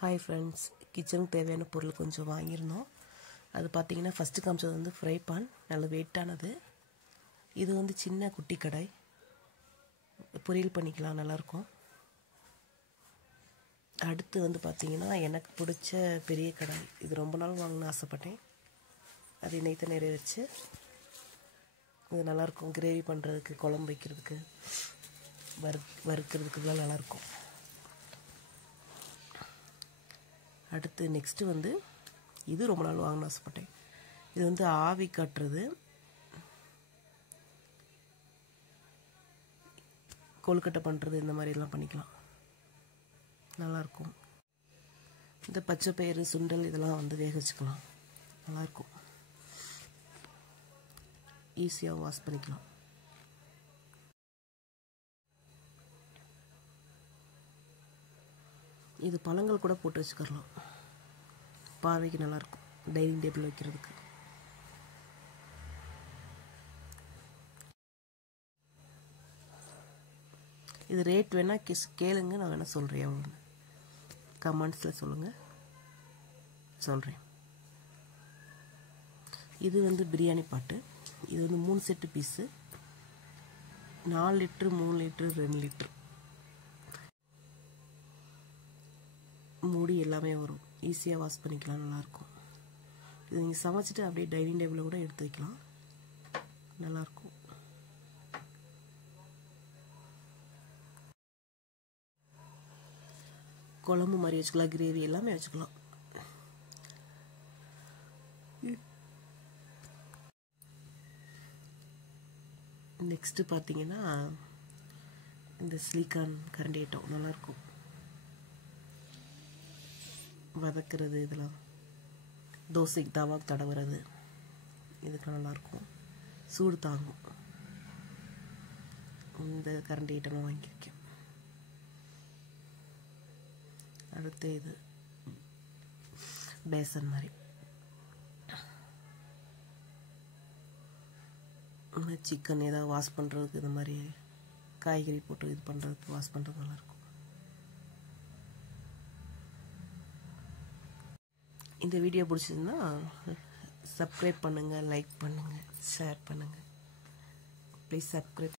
Hi friends, கிச்சனுக்கு தேவையான பொருள் கொஞ்சம் வாங்கியிருந்தோம். அது பார்த்தீங்கன்னா ஃபஸ்ட்டு காமிச்சது வந்து ஃப்ரை பான், நல்ல வெயிட்டானது. இது வந்து சின்ன குட்டி கடாய், பொரியல் பண்ணிக்கலாம், நல்லாயிருக்கும். அடுத்து வந்து பார்த்தீங்கன்னா எனக்கு பிடிச்ச பெரிய கடாய், இது ரொம்ப நாள் வாங்கணும்னு ஆசைப்பட்டேன். அது நேற்று நிறைவேறிச்சு. இது நல்லாயிருக்கும், கிரேவி பண்ணுறதுக்கு, குழம்பு வைக்கிறதுக்கு, வறுக்கிறதுக்குலாம் நல்லாயிருக்கும். அடுத்து நெக்ஸ்ட்டு வந்து இது ரொம்ப நாள் வாங்கணும்னு ஆசைப்பட்டேன். இது வந்து ஆவி காட்டுறது, கொழுக்கட்டை பண்ணுறது, இந்த மாதிரிலாம் பண்ணிக்கலாம், நல்லாயிருக்கும். இந்த பச்சை பயிறு, சுண்டல் இதெல்லாம் வந்து வேக வச்சுக்கலாம், நல்லாயிருக்கும். ஈஸியாக வாஷ் பண்ணிக்கலாம். இது பழங்கள் கூட போட்டு வச்சுக்கலாம், பார்வைக்கு நல்லாயிருக்கும், டைனிங் டேபிள் வைக்கிறதுக்கு. இது ரேட் வேணால் கேளுங்க, நான் வேணால் சொல்கிறேன். எவ்வளோன்னு கமெண்ட்ஸில் சொல்லுங்கள், சொல்கிறேன். இது வந்து பிரியாணி பாட்டு. இது வந்து 3 set piece, 4 litre, 3 litre, 2 litre மூடி எல்லாமே வரும். ஈஸியாக வாஷ் பண்ணிக்கலாம், நல்லாயிருக்கும். இது நீங்கள் சமைச்சிட்டு அப்படியே டைனிங் டேபிளில் கூட எடுத்து வைக்கலாம், நல்லாயிருக்கும். குழம்பு மாதிரி வச்சுக்கலாம், கிரேவி எல்லாமே வச்சுக்கலாம். நெக்ஸ்ட்டு பார்த்தீங்கன்னா இந்த சிலிக்கான் கரண்டி ஐட்டம் நல்லாயிருக்கும், வதக்கிறது, இதெல்லாம் தோசைக்கு தவாக்கு தடவுறது, இதுக்கு நல்லாயிருக்கும், சூடு தாங்கும். இந்த கரண்டி ஐட்டமாக வாங்கியிருக்கேன். அடுத்து இது பேசன் மாதிரி, சிக்கன் ஏதாவது வாஷ் பண்ணுறதுக்கு, இந்த மாதிரி காய்கறி போட்டு இது பண்ணுறதுக்கு, வாஷ் பண்ணுறது நல்லாயிருக்கும். இந்த வீடியோ பிடிச்சதுன்னா சப்ஸ்கிரைப் பண்ணுங்கள், லைக் பண்ணுங்கள், ஷேர் பண்ணுங்கள். Please subscribe.